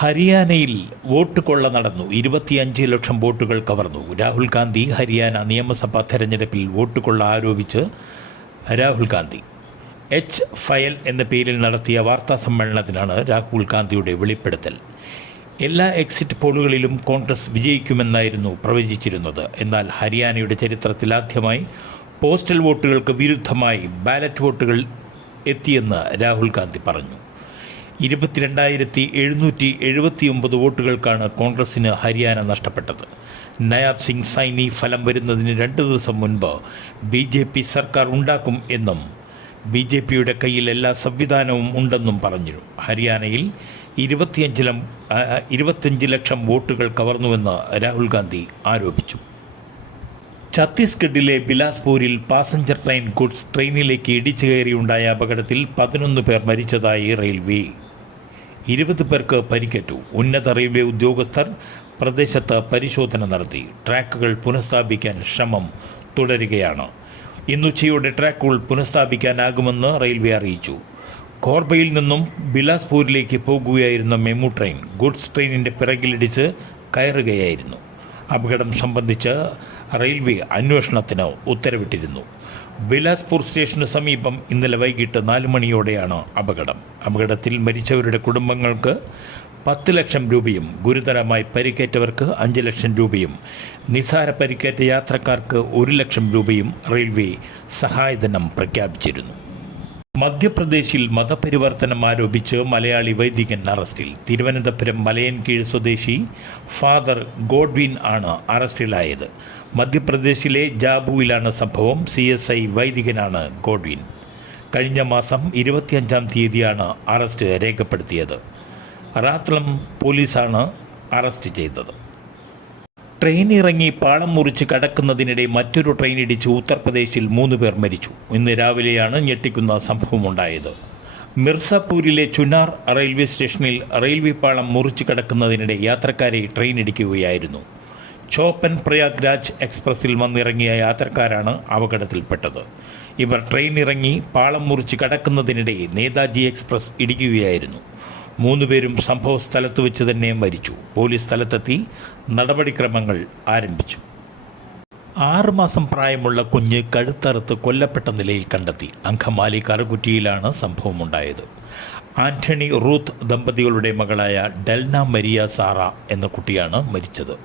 ഹരിയാനയിൽ വോട്ട് കൊള്ള നടന്നു. ഇരുപത്തിയഞ്ച് ലക്ഷം വോട്ടുകൾ കവർന്നു. രാഹുൽ ഗാന്ധി ഹരിയാന നിയമസഭാ തെരഞ്ഞെടുപ്പിൽ വോട്ട് കൊള്ള ആരോപിച്ച് രാഹുൽ ഗാന്ധി. എച്ച് ഫയൽ എന്ന പേരിൽ നടത്തിയ വാർത്താ സമ്മേളനത്തിലാണ് രാഹുൽ ഗാന്ധിയുടെ വെളിപ്പെടുത്തൽ. എല്ലാ എക്സിറ്റ് പോളുകളിലും കോൺഗ്രസ് വിജയിക്കുമെന്നായിരുന്നു പ്രവചിച്ചിരുന്നത്. എന്നാൽ ഹരിയാനയുടെ ചരിത്രത്തിൽ ആദ്യമായി പോസ്റ്റൽ വോട്ടുകൾക്ക് വിരുദ്ധമായി ബാലറ്റ് വോട്ടുകൾ എത്തിയെന്ന് രാഹുൽ ഗാന്ധി പറഞ്ഞു. ഇരുപത്തിരണ്ടായിരത്തി എഴുന്നൂറ്റി എഴുപത്തി ഒമ്പത് വോട്ടുകൾക്കാണ് കോൺഗ്രസിന് ഹരിയാന നഷ്ടപ്പെട്ടത്. നയാബ് സിംഗ് സൈനി ഫലം വരുന്നതിന് രണ്ട് ദിവസം മുൻപ് ബി ജെ പി സർക്കാർ ഉണ്ടാക്കും എന്നും ബി ജെ പിയുടെ കയ്യിൽ എല്ലാ സംവിധാനവും ഉണ്ടെന്നും പറഞ്ഞു. ഹരിയാനയിൽ ഇരുപത്തിയഞ്ച് ഇരുപത്തിയഞ്ച് ലക്ഷം വോട്ടുകൾ കവർന്നുവെന്ന് രാഹുൽ ഗാന്ധി ആരോപിച്ചു. ഛത്തീസ്ഗഡിലെ ബിലാസ്പൂരിൽ പാസഞ്ചർ ട്രെയിൻ ഗുഡ്സ് ട്രെയിനിലേക്ക് ഇടിച്ചു കയറിയുണ്ടായ അപകടത്തിൽ പതിനൊന്ന് പേർ മരിച്ചതായി റെയിൽവേ ഇരുപത് പേർക്ക് പരിക്കേറ്റു. ഉന്നത റെയിൽവേ ഉദ്യോഗസ്ഥർ പ്രദേശത്ത് പരിശോധന നടത്തി. ട്രാക്കുകൾ പുനഃസ്ഥാപിക്കാൻ ശ്രമം തുടരുകയാണ്. ഇന്നുച്ചയോടെ ട്രാക്കുകൾ പുനഃസ്ഥാപിക്കാനാകുമെന്ന് റെയിൽവേ അറിയിച്ചു. കോർബയിൽ നിന്നും ബിലാസ്പൂരിലേക്ക് പോകുകയായിരുന്ന മെമു ട്രെയിൻ ഗുഡ്സ് ട്രെയിനിന്റെ പിറകിലിടിച്ച് കയറുകയായിരുന്നു. അപകടം സംബന്ധിച്ച് റെയിൽവേ അന്വേഷണത്തിന് ഉത്തരവിട്ടിരുന്നു. ബിലാസ്പൂർ സ്റ്റേഷന് സമീപം ഇന്നലെ വൈകിട്ട് നാല് മണിയോടെയാണ് അപകടം. അപകടത്തിൽ മരിച്ചവരുടെ കുടുംബങ്ങൾക്ക് പത്ത് ലക്ഷം രൂപയും ഗുരുതരമായി പരിക്കേറ്റവർക്ക് അഞ്ച് ലക്ഷം രൂപയും നിസാര പരിക്കേറ്റ യാത്രക്കാർക്ക് ഒരു ലക്ഷം രൂപയും റെയിൽവേ സഹായധനം പ്രഖ്യാപിച്ചിരുന്നു. മധ്യപ്രദേശിൽ മതപരിവർത്തനം ആരോപിച്ച് മലയാളി വൈദികൻ അറസ്റ്റിൽ. തിരുവനന്തപുരം മലയൻകീഴ് സ്വദേശി ഫാദർ ഗോഡ്വിൻ ആണ് അറസ്റ്റിലായത്. മധ്യപ്രദേശിലെ ജാബുവിലാണ് സംഭവം. സി എസ് ഐ വൈദികനാണ് ഗോഡ്വിൻ. കഴിഞ്ഞ മാസം ഇരുപത്തിയഞ്ചാം തീയതിയാണ് അറസ്റ്റ് രേഖപ്പെടുത്തിയത്. റാത്ലം പോലീസാണ് അറസ്റ്റ് ചെയ്തത്. ട്രെയിൻ ഇറങ്ങി പാളം മുറിച്ച് കടക്കുന്നതിനിടെ മറ്റൊരു ട്രെയിൻ ഇടിച്ച് ഉത്തർപ്രദേശിൽ മൂന്ന് പേർ മരിച്ചു. ഇന്ന് രാവിലെയാണ് ഞെട്ടിക്കുന്ന സംഭവമുണ്ടായത്. മിർസാപൂരിലെ ചുനാർ റെയിൽവേ സ്റ്റേഷനിൽ റെയിൽവേ പാളം മുറിച്ച് കടക്കുന്നതിനിടെ യാത്രക്കാരെ ട്രെയിൻ ഇടിക്കുകയായിരുന്നു. ചോപ്പൻ പ്രയാഗ്രാജ് എക്സ്പ്രസിൽ വന്നിറങ്ങിയ യാത്രക്കാരാണ് അപകടത്തിൽപ്പെട്ടത്. ഇവർ ട്രെയിൻ ഇറങ്ങി പാളം മുറിച്ച് കടക്കുന്നതിനിടെ നേതാജി എക്സ്പ്രസ് ഇടിക്കുകയായിരുന്നു. മൂന്നുപേരും സംഭവ സ്ഥലത്ത് വെച്ച് തന്നെ മരിച്ചു. പോലീസ് സ്ഥലത്തെത്തി നടപടിക്രമങ്ങൾ ആരംഭിച്ചു. ആറുമാസം പ്രായമുള്ള കുഞ്ഞ് കഴുത്തറുത്ത് കൊല്ലപ്പെട്ട നിലയിൽ കണ്ടെത്തി. അങ്കമാലി കറുകുറ്റിയിലാണ് സംഭവമുണ്ടായത്. ആന്റണി റൂത്ത് ദമ്പതികളുടെ മകളായ ഡൽന മരിയ സാറ എന്ന കുട്ടിയാണ് മരിച്ചത്.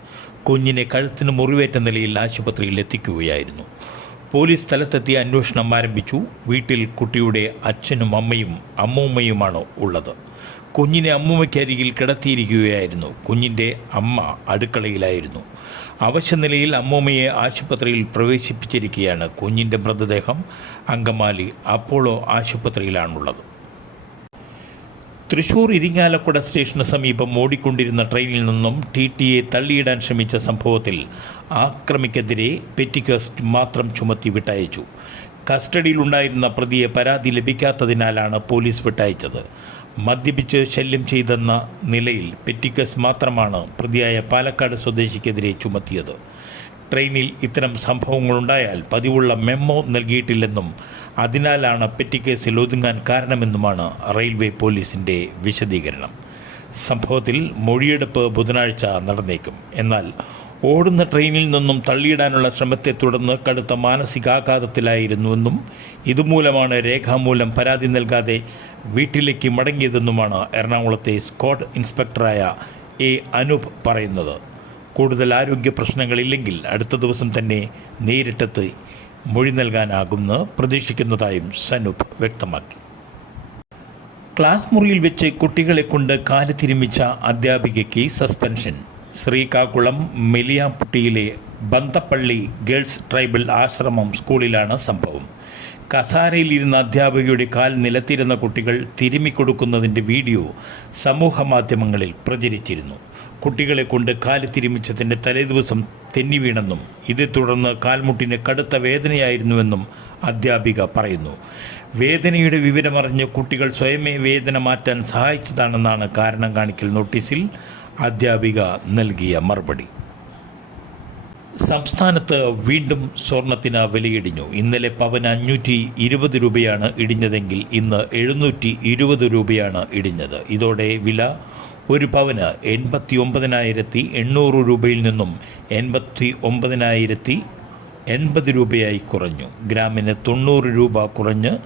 കുഞ്ഞിനെ കഴുത്തിന് മുറിവേറ്റ നിലയിൽ ആശുപത്രിയിൽ എത്തിക്കുകയായിരുന്നു. പോലീസ് സ്ഥലത്തെത്തി അന്വേഷണം ആരംഭിച്ചു. വീട്ടിൽ കുട്ടിയുടെ അച്ഛനും അമ്മയും അമ്മൂമ്മയുമാണ് ഉള്ളത്. കുഞ്ഞിനെ അമ്മൂമ്മയ്ക്കരികിൽ കിടത്തിയിരിക്കുകയായിരുന്നു. കുഞ്ഞിന്റെ അമ്മ അടുക്കളയിലായിരുന്നു. അവശനിലയിൽ അമ്മൂമ്മയെ ആശുപത്രിയിൽ പ്രവേശിപ്പിച്ചിരിക്കുകയാണ് കുഞ്ഞിന്റെ മൃതദേഹം. അങ്കമാലി അപ്പോളോ ആശുപത്രിയിലാണുള്ളത്. തൃശൂർ ഇരിങ്ങാലക്കുട സ്റ്റേഷന് സമീപം ഓടിക്കൊണ്ടിരുന്ന ട്രെയിനിൽ നിന്നും ടി ടിയെ തള്ളിയിടാൻ ശ്രമിച്ച സംഭവത്തിൽ ആക്രമിക്കെതിരെ പെറ്റിക്കസ്റ്റ് മാത്രം ചുമത്തി വിട്ടയച്ചു. കസ്റ്റഡിയിലുണ്ടായിരുന്ന പ്രതിയെ പരാതി ലഭിക്കാത്തതിനാലാണ് പോലീസ് വിട്ടയച്ചത്. മദ്യപിച്ച് ശല്യം ചെയ്തെന്ന നിലയിൽ പെറ്റിക്കസ് മാത്രമാണ് പ്രതിയായ പാലക്കാട് സ്വദേശിക്കെതിരെ ചുമത്തിയത്. ട്രെയിനിൽ ഇത്തരം സംഭവങ്ങളുണ്ടായാൽ പതിവുള്ള മെമ്മോ നൽകിയിട്ടില്ലെന്നും അതിനാലാണ് പെറ്റിക്കേസിൽ ഒതുങ്ങാൻ കാരണമെന്നുമാണ് റെയിൽവേ പോലീസിന്റെ വിശദീകരണം. സംഭവത്തിൽ മൊഴിയെടുപ്പ് ബുധനാഴ്ച നടന്നേക്കും. എന്നാൽ ഓടുന്ന ട്രെയിനിൽ നിന്നും തള്ളിയിടാനുള്ള ശ്രമത്തെ തുടർന്ന് കടുത്ത മാനസികാഘാതത്തിലായിരുന്നുവെന്നും ഇതുമൂലമാണ് രേഖാമൂലം പരാതി നൽകാതെ വീട്ടിലേക്ക് മടങ്ങിയതെന്നുമാണ് എറണാകുളത്തെ സ്ക്വാഡ് ഇൻസ്പെക്ടറായ എ അനൂപ് പറയുന്നത്. കൂടുതൽ ആരോഗ്യ പ്രശ്നങ്ങളില്ലെങ്കിൽ അടുത്ത ദിവസം തന്നെ നേരിട്ടെത്തി മൊഴി നൽകാനാകുമെന്ന് പ്രതീക്ഷിക്കുന്നതായും സനൂപ് വ്യക്തമാക്കി. ക്ലാസ് മുറിയിൽ വെച്ച് കുട്ടികളെ കൊണ്ട് കാൽ തിരുമിച്ച അധ്യാപികയ്ക്ക് സസ്പെൻഷൻ. ശ്രീകാകുളം മെലിയാംപുട്ടിയിലെ ബന്തപ്പള്ളി ഗേൾസ് ട്രൈബൽ ആശ്രമം സ്കൂളിലാണ് സംഭവം. കസാരയിലിരുന്ന അധ്യാപികയുടെ കാൽ നിലത്തിരുന്ന കുട്ടികൾ തിരുമിക്കൊടുക്കുന്നതിന്റെ വീഡിയോ സമൂഹ മാധ്യമങ്ങളിൽ പ്രചരിച്ചിരുന്നു. കുട്ടികളെ കൊണ്ട് കാൽ തിരുമിച്ചതിന്റെ തലേദിവസം തെന്നി വീണെന്നും ഇതേ തുടർന്ന് കാൽമുട്ടിന് കടുത്ത വേദനയായിരുന്നുവെന്നും അധ്യാപിക പറയുന്നു. വേദനയുടെ വിവരമറിഞ്ഞ് കുട്ടികൾ സ്വയമേ വേദന മാറ്റാൻ സഹായിച്ചതാണെന്നാണ് കാരണം കാണിക്കൽ നോട്ടീസിൽ അധ്യാപിക നൽകിയ മറുപടി. സംസ്ഥാനത്ത് വീണ്ടും സ്വർണത്തിന് വിലയിടിഞ്ഞു. ഇന്നലെ പവൻ അഞ്ഞൂറ്റി ഇരുപത് രൂപയാണ് ഇടിഞ്ഞതെങ്കിൽ ഇന്ന് എഴുന്നൂറ്റി ഇരുപത് രൂപയാണ് ഇടിഞ്ഞത്. ഇതോടെ വില ഒരു പവന് എൺപത്തി ഒമ്പതിനായിരത്തി എണ്ണൂറ് രൂപയിൽ നിന്നും എൺപത്തി ഒമ്പതിനായിരത്തി എൺപത് രൂപയായി കുറഞ്ഞു. ഗ്രാമിന് തൊണ്ണൂറ് രൂപ കുറഞ്ഞ്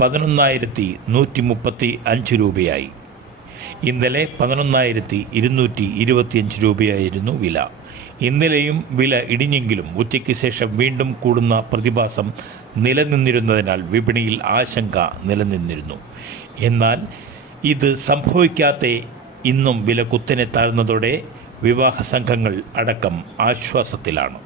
പതിനൊന്നായിരത്തി നൂറ്റി മുപ്പത്തി അഞ്ച് രൂപയായി. ഇന്നലെ പതിനൊന്നായിരത്തി ഇരുന്നൂറ്റി ഇരുപത്തിയഞ്ച് രൂപയായിരുന്നു വില. ഇന്നലെയും വില ഇടിഞ്ഞെങ്കിലും ഉച്ചയ്ക്ക് ശേഷം വീണ്ടും കൂടുന്ന പ്രതിഭാസം നിലനിന്നിരുന്നതിനാൽ വിപണിയിൽ ആശങ്ക നിലനിന്നിരുന്നു. എന്നാൽ ഇത് സംഭവിക്കാത്ത ഇന്നും വില കുത്തനെ താഴ്ന്നതോടെ വിവാഹ സംഘങ്ങൾ അടക്കം ആശ്വാസത്തിലാണ്.